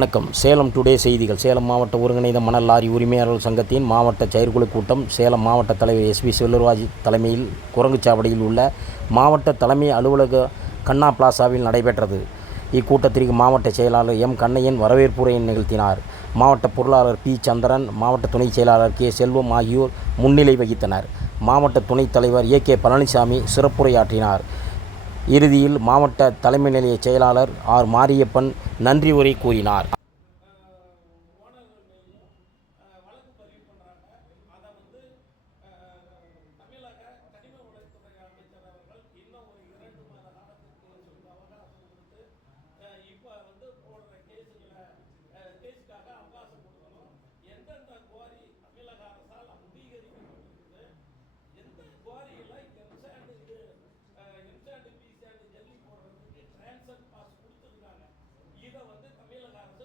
வணக்கம். சேலம் டுடே செய்திகள். சேலம் மாவட்ட ஒருங்கிணைந்த மணல் லாரி உரிமையாளர்கள் சங்கத்தின் மாவட்ட செயற்குழு கூட்டம் சேலம் மாவட்ட தலைவர் எஸ்பி செல்லூர்ராஜ் தலைமையில் குரங்குச்சாவடியில் உள்ள மாவட்ட தலைமை அலுவலக கண்ணா பிளாசாவில் நடைபெற்றது. இக்கூட்டத்திற்கு மாவட்ட செயலாளர் எம் கண்ணையன் வரவேற்புரை நிகழ்த்தினார். மாவட்ட பொருளாளர் பி சந்திரன், மாவட்ட துணைச் செயலாளர் கே செல்வம் ஆகியோர் முன்னிலை வகித்தனர். மாவட்ட துணைத் தலைவர் ஏ கே பழனிசாமி சிறப்புரையாற்றினார். இறுதியில் மாவட்ட தலைமை நிலைய செயலாளர் ஆர் மாரியப்பன் நன்றி உரை கூறினார். இதை தமிழக அரசு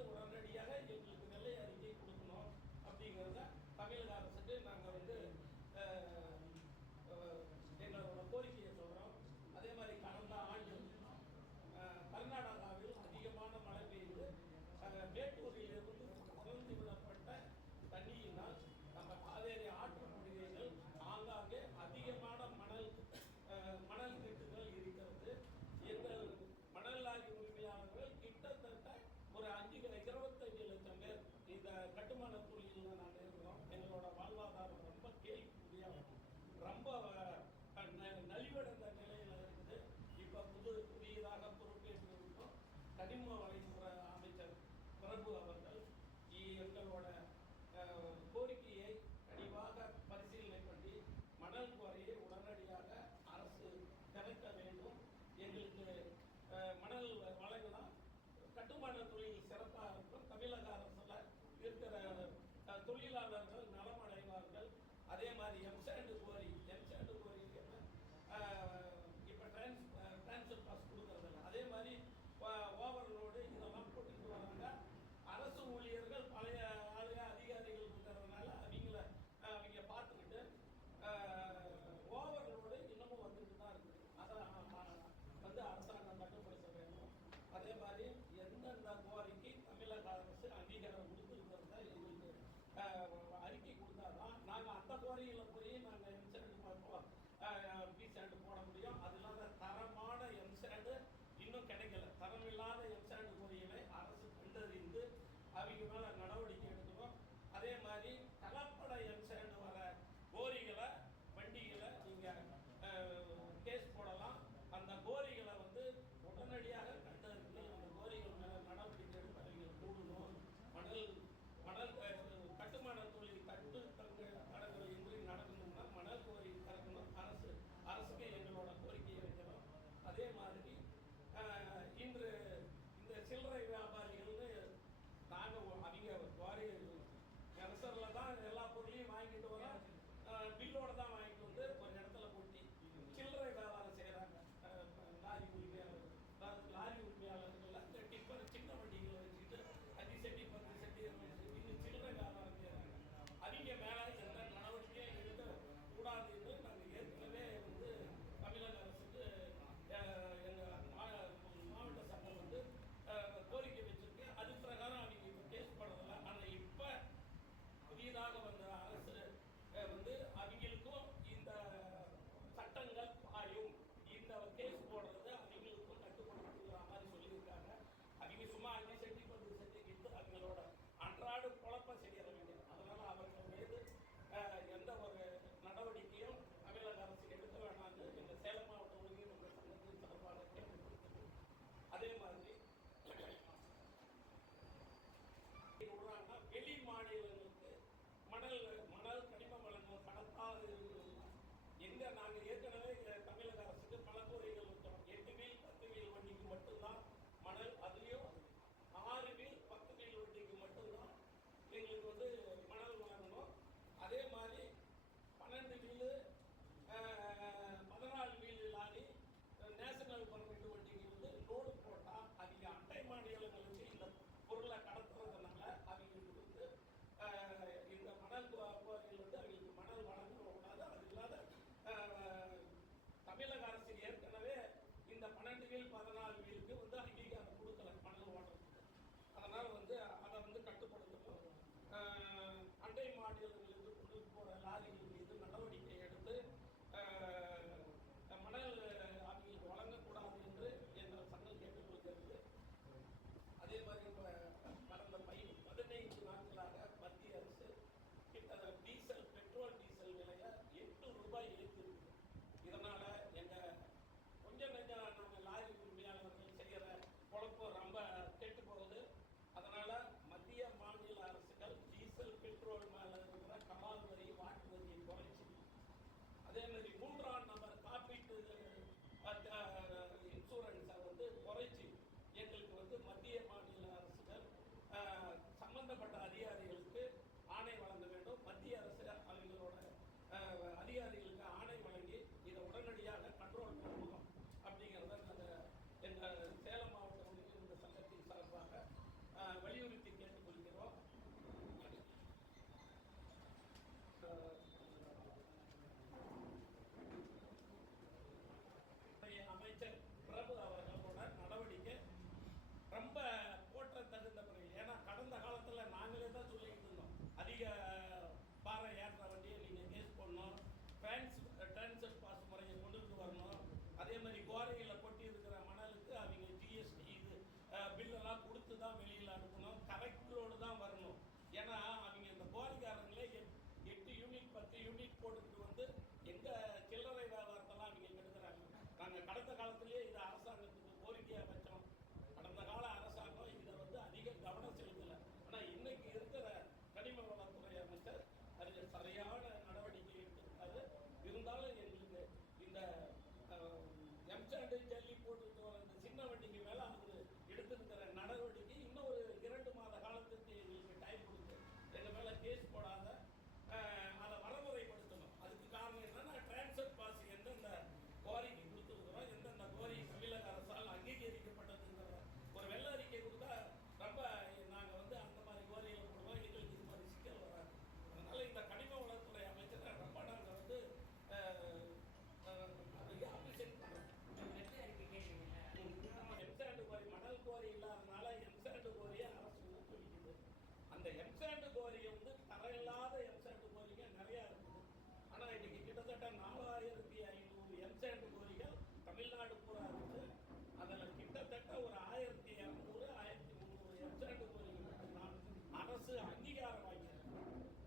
அரசு அங்கீகாரம் வாங்கியிருக்கு.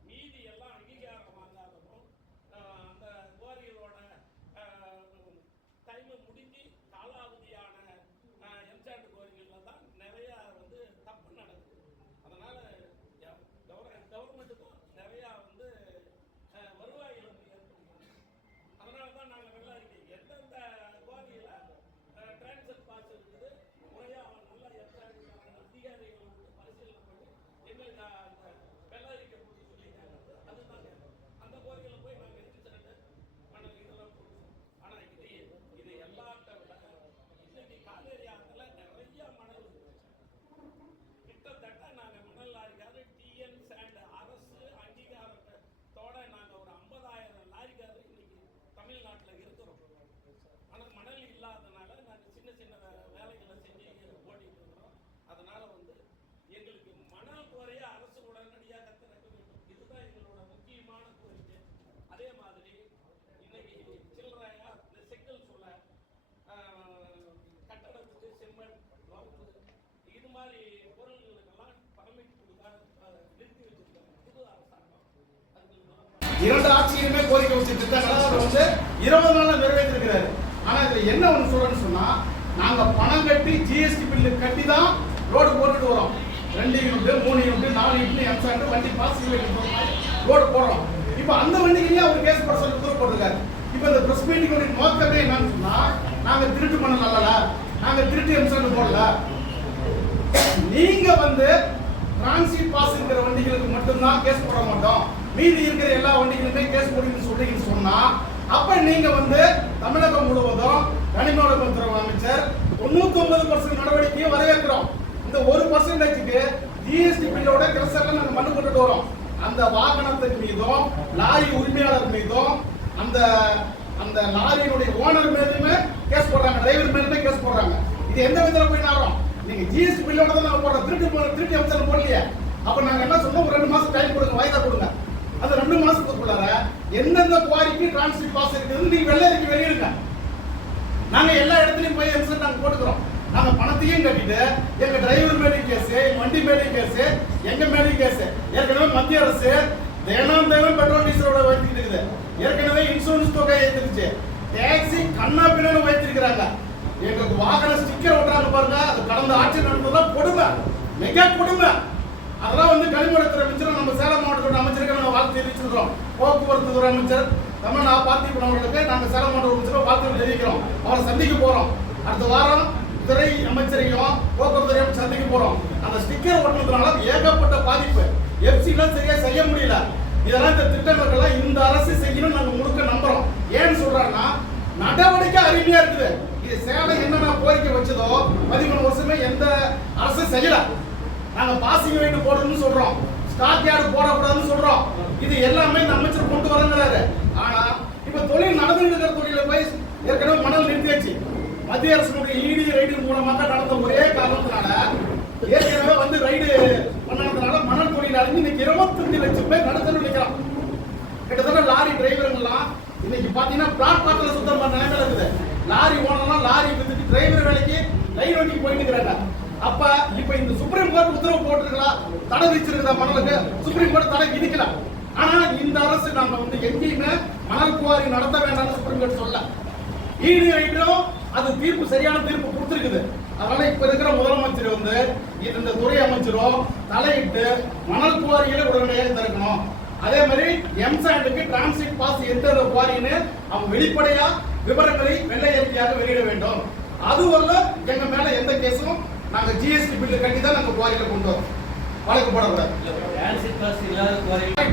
மீதி எல்லாம் அங்கீகாரம் வாங்காதவும் அந்த குவாரிகளோட டைம் முடிஞ்சு காலாவதியான எம்சாண்ட் குவாரிகளில் தான் நிறைய வந்து தப்பு நடக்குது. அதனால கவர்மெண்ட்டுக்கும் நிறையா வந்து வருவாய் இழப்பு ஏற்படுகிறது. அதனால தான் நாங்கள் வெள்ள அறிக்கை எந்தெந்த குவாரியில் டிரான்ஸ்ஃபர் பாஸ் இருக்குது முறையாக நல்லா அதிகாரிகள் வந்து பரிசீலனை பண்ணி எங்களுக்கு அந்த வெள்ள அறிக்கை கொடுக்க சொல்லிட்டாங்க. அதுதாங்க அந்த குவாரிகளை போய் நாங்கள் ரிஜிஸ்டர்டு மணல் இதெல்லாம் கொடுக்குறோம். ஆனால் இது எல்லாத்த விட இன்னைக்கு காவேரி ஆற்றுல நிறைய மணல் கிட்டத்தட்ட நாங்கள் மணல் லாரிக்காரு டிஎன் சாண்ட் அரசு அங்கீகாரத்தோட நாங்கள் ஒரு 50,000 லாரிக்காரு இன்னைக்கு தமிழ்நாட்டில் இருக்கிறோம். ஆனால் மணல் இல்லாதனால நாங்கள் சின்ன சின்ன வேலைகளை செஞ்சு ஓடிட்டு இருக்கிறோம். அதனால வந்து எங்களுக்கு மணல் குறைய அரசு உடனடியாக திறக்க வேண்டும். இதுதான் எங்களோட முக்கியமான கோரிக்கை. அதே மாதிரி இன்னைக்கு சில்லறையா இந்த செங்கல் சொல்ல கட்டடத்துக்கு செம்மண் இது மாதிரி பொருள்களுக்கெல்லாம் பர்மிட் கொடுக்க நிறுத்தி வச்சிருக்காங்க புது அரசாங்கம். இரண்டு ஆட்சியுமே கோரிக்கை வச்சு திட்டங்களை அவர் வந்து 20 நாள்ல நிறைவேற்றிருக்கிறாரு. ஆனா இதுல என்ன ஒண்ணு சொல்றேன்னு சொன்னா, நாங்க பணம் கட்டி ஜிஎஸ்டி பில்லு கட்டி தான் ரோடு போட்டுட்டு வரோம். 2 யூனிட் 3 யூனிட் 4 யூனிட் எம்சாண்ட் வண்டி பாஸ் ரோடு போடுறோம். இப்ப அந்த வண்டிக்கு அவர் கேஸ் போட சொல்லி உத்தரவு போட்டிருக்காரு. இப்ப இந்த பிரஸ் மீட்டிங் நோக்கமே என்னன்னு சொன்னா, நாங்க திருட்டு பண்ண நல்லல, நாங்க திருட்டு எம்சாண்ட் போடல, நீங்க வந்து டிரான்சிட் பாஸ் இருக்கிற வண்டிகளுக்கு மட்டும்தான் கேஸ் போட மாட்டோம், மீதி இருக்கிற எல்லா வண்டிகளுமே கேஸ் போடுங்கன்னு சொல்றீங்கன்னு சொன்னா, அப்ப நீங்க வந்து தமிழகம் முழுவதும் கனிம வளத்துறை அமைச்சர் 99% நடவடிக்கையை வரவேற்கிறோம். இந்த 1%க்கு ஜிஎஸ்டி பில்லோட கிரசர்ல நாங்க மனு போட்டுட்டு வரோம். அந்த வாகனத்தின் மீதும் லாரி உரிமையாளர் மீதும் அந்த அந்த லாரியினுடைய ஓனர் மேலுமே கேஸ் போடுறாங்க, டிரைவர் மேலுமே கேஸ் போடுறாங்க. இது எந்த விதத்துல போய் நாரோம்? நீங்க ஜிஎஸ்டி பில்லோட தான் நாங்க போடுறோம், திருட்டு அமைச்சர் போடலையே. அப்ப நாங்க என்ன சொன்னோம், ஒரு 2 மாசம் டைம் கொடுங்க, வாய்தா கொடுங்க. அந்த 2 மாசத்துக்குள்ளார எந்தெந்த குவாரிக்கு டிரான்ஸ்ஃபர் பாஸ் இருக்குதுன்னு நீங்க வெள்ள அறிக்கை வெளியிடுங்க. நாங்க எல்லா இடத்துலயும் போய் எம்செட் நாங்க போட்டுக்கிறோம். நாங்க பணத்தையும் கட்டிட்டு எங்க டிரைவர் மேலேயும் கேஸ், வண்டி மேலேயும் கேஸ், எங்க மேலேயும் கேஸ். ஏற்கனவே மத்திய அரசு தினம் பெட்ரோல் டீசலோட வைத்துக்கிட்டு இருக்குது. ஏற்கனவே இன்சூரன்ஸ் தொகை ஏற்றிருச்சு, டாக்ஸி கண்ணா பின்னாடி வைத்திருக்கிறாங்க. எங்களுக்கு வாகன ஸ்டிக்கர் ஓட்டுறாங்க பாருங்க, அது கடந்த ஆட்சி நடந்ததெல்லாம் கொடுமை, மிக கொடுமை. அதெல்லாம் வந்து கனிமவளத்துறை அமைச்சர் நம்ம சேலம் மாவட்டத்தோட அமைச்சருக்கு நாங்கள் வாழ்த்து தெரிவிச்சிருக்கிறோம். போக்குவரத்து துறை அமைச்சர் தமிழ்நா பார்த்திபன் அவர்களுக்கு நாங்கள் சேலம் மாவட்ட அமைச்சரை வாழ்த்து தெரிவிக்கிறோம். அவரை சந்திக்க போறோம். அடுத்த வாரம் துறை அமைச்சரையும் போக்குவரத்து துறை அமைச்சர் சந்திக்க போறோம். அந்த ஸ்டிக்கர் ஓட்டுறதுனால ஏகப்பட்ட பாதிப்பு, எஃப்சிலாம் சரியா செய்ய முடியல. இதெல்லாம் இந்த திட்டங்கள்லாம் இந்த அரசு செய்யணும் நாங்கள் முழுக்க நம்புறோம். ஏன்னு சொல்றாங்கன்னா நடவடிக்கை அருமையா இருக்குது. இது சேலம் என்னென்ன கோரிக்கை வச்சதோ 13 வருஷமே எந்த அரசு செய்யல. நாங்க பாசிங் வெயிட் போடணும்னு சொல்றோம், ஸ்டாக் யார்டு போடக்கூடாதுன்னு சொல்றோம். இது எல்லாமே இந்த அமைச்சர் கொண்டு வரங்கிறாரு. ஆனா இப்ப தொழில் நடந்துட்டு இருக்கிற தொழில போய் ஏற்கனவே மணல் நிறுத்தியாச்சு. மத்திய அரசுடைய இடி ரைடு மூலமாக நடந்த ஒரே காரணத்தினால ஏற்கனவே வந்து ரைடு பண்ணதுனால மணல் தொழில் அழிஞ்சு இன்னைக்கு 25 லட்சம் பேர் நடத்தணும் நினைக்கிறான். கிட்டத்தட்ட லாரி டிரைவருங்கெல்லாம் இன்னைக்கு பாத்தீங்கன்னா பிளாட்பார்ட்ல சுத்தம் பண்ண நிலைமையில இருக்குது. லாரி ஓனர்லாம் லாரி வித்துட்டு டிரைவர் வேலைக்கு லைன் வண்டிக்கு போயிட்டு இருக்கிறாங்க. அப்ப இப்ப இந்த சுப்ரீம் கோர்ட் உத்தரவு போட்டிருக்கலாம், தடை விதிச்சிருக்கிறா மணலுக்கு, சுப்ரீம் கோர்ட் தடை விதிக்கலாம். ஆனா இந்த அரசு நாங்க வந்து எங்கேயுமே மணல் குவாரி நடத்த வேண்டாம்னு சுப்ரீம் கோர்ட் சொல்ல. ஈடு ரைடும் அது தீர்ப்பு சரியான தீர்ப்பு கொடுத்திருக்குது. அதனால இப்ப இருக்கிற முதலமைச்சர் வந்து இந்த துறை அமைச்சரும் தலையிட்டு மணல் குவாரிகளை உடனடியாக திறக்கணும். அதே மாதிரி எம்சாண்டுக்கு டிரான்சிட் பாஸ் எந்த குவாரின்னு அவங்க வெளிப்படையா விவரங்களை வெள்ளை அறிக்கையாக வெளியிட வேண்டும். அதுவல்ல எங்க மேல எந்த கேஸும் நாங்க ஜிஎஸ்டி பில்லு கட்டி தான் நாங்க குவாரியில கொண்டு வரோம். வழக்கு போடக்கூடாது.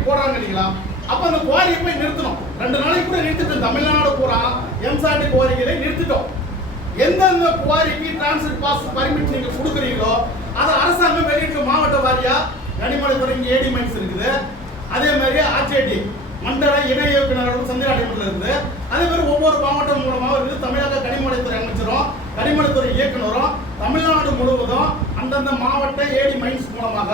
போடுறாங்க இல்லைங்களா? அப்ப அந்த குவாரியை போய் நிறுத்தணும். 2 நாளைக்கு கூட நிறுத்திட்டோம். தமிழ்நாடு பூரா எம்சாண்ட் குவாரிகளை நிறுத்திட்டோம். எந்தெந்த குவாரிக்கு டிரான்சிட் பாஸ் பர்மிட் நீங்க கொடுக்குறீங்களோ அதை அரசாங்கம் வெளியிட்டு மாவட்ட வாரியா கனிமவளத்துறை ஏடி மைன்ஸ் இருக்குது. அதே மாதிரி ஆர்ஜேடி மண்டல இணை இயக்குநர்கள் சந்திராடிமன்ல இருந்து அதே மாதிரி ஒவ்வொரு மாவட்டம் மூலமாக இருக்குது. தமிழக கனிமவளத்துறை அமைச்சரும் கனிமவளத்துறை இயக்குநரும் தமிழ்நாடு முழுவதும் அந்தந்த மாவட்ட ஏடி மைன்ஸ் மூலமாக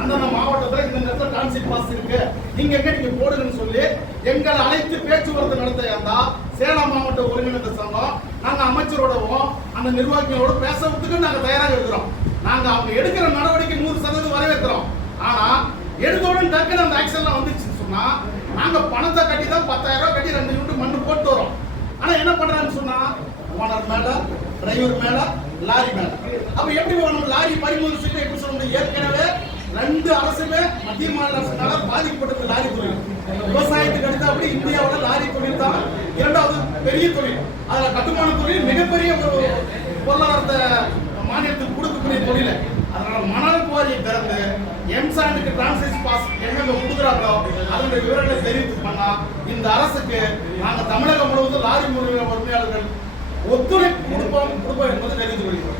அந்தந்த மாவட்டத்தில் இந்த இடத்துல டிரான்சிட் பாஸ் இருக்கு, நீங்க எங்க நீங்க போடுங்கன்னு சொல்லி எங்களை அழைத்து பேச்சுவார்த்தை நடத்த இருந்தா சேலம் மாவட்ட ஒருங்கிணைந்த சங்கம் நாங்க அமைச்சரோடவும் அந்த நிர்வாகிகளோட பேசுறதுக்கு நாங்க தயாராக இருக்கிறோம். நாங்க அவங்க எடுக்கிற நடவடிக்கை 100% வரவேற்கிறோம். ஆனா எடுத்தோடனே டக்குன்னு அந்த ஆக்ஷன்லாம் வந்துச்சுன்னு சொன்னா நாங்க பணத்தை கட்டி தான் 10,000 ரூபாய் கட்டி 2 யூனிட் மண்ணு போட்டு வரோம். ஆனா என்ன பண்றாங்கன்னு சொன்னா ஓனர் மேல, டிரைவர் மேல, லாரி மேல. அப்ப எப்படி நம்ம லாரி பறிமுதல் செய்ய எப்படி சொல்ல முடியும்? ஏற்கனவே 2 அரசுமே மத்திய மாநில அரசுனால பாதிக்கப்பட்டது லாரி தொழில். விவசாயத்துக்கு அடுத்தபடி இந்தியாவோட லாரி தொழில் தான் 2வது பெரிய தொழில். அதுல கட்டுமான தொழில் மிகப்பெரிய ஒரு பொருளாதாரத்தை மாநிலத்துக்கு கொடுக்கக்கூடிய தொழில். அதனால மணல் குவாரியை திறந்து எம்சாண்டுக்கு டிரான்சிட் பாஸ் எங்க கொடுக்குறாங்களோ அதனுடைய விவரங்களை தெரிவித்து பண்ணா இந்த அரசுக்கு நாங்கள் தமிழகம் முழுவதும் லாரி உரிமையாளர்கள் ஒத்துழைப்பு கொடுப்போம் என்பதை தெரிவித்துக் கொள்கிறோம்.